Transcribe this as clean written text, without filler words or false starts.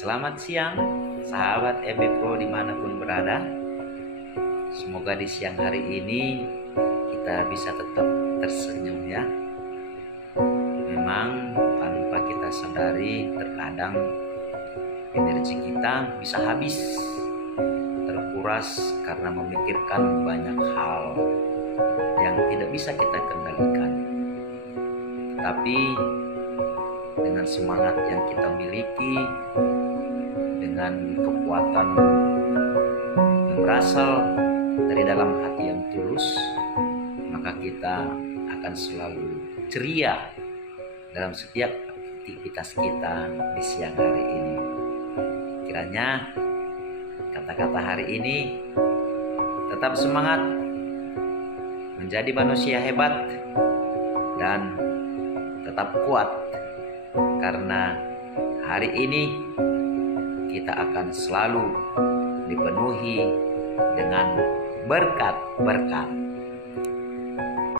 Selamat siang, sahabat EB Pro dimanapun berada. Semoga di siang hari ini kita bisa tetap tersenyum ya. Memang tanpa kita sadari terkadang energi kita bisa habis, terkuras karena memikirkan banyak hal yang tidak bisa kita kendalikan. Tapi dengan semangat yang kita miliki, dengan kekuatan yang berasal dari dalam hati yang tulus, maka kita akan selalu ceria dalam setiap aktivitas kita di siang hari ini. Kiranya kata-kata hari ini tetap semangat, menjadi manusia hebat, dan tetap kuat, karena hari ini kita akan selalu dipenuhi dengan berkat-berkat.